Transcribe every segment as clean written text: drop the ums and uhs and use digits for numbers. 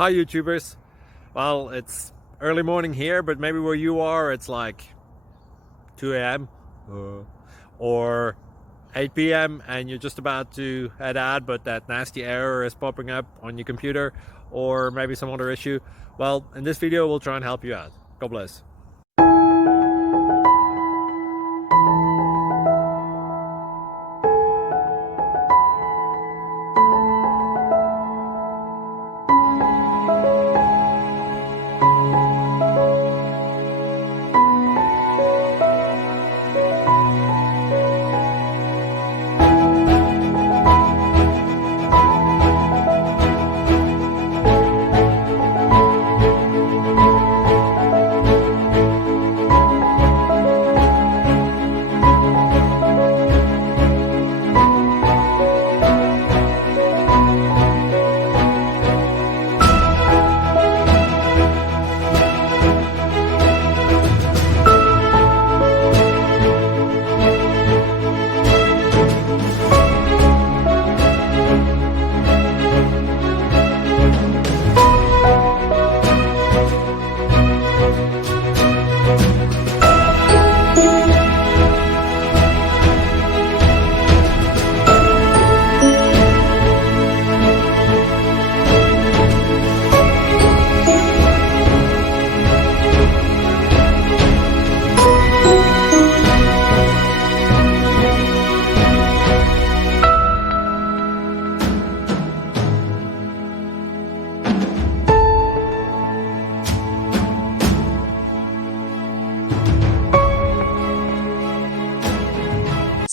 Hi YouTubers. Well, it's early morning here, but maybe where you are it's like 2 a.m. or 8 p.m. and you're just about to head out, but that nasty error is popping up on your computer, or maybe some other issue. Well, in this video we'll try and help you out. God bless.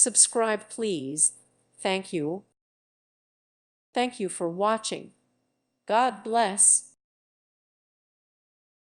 Subscribe, please. Thank you. Thank you for watching. God bless.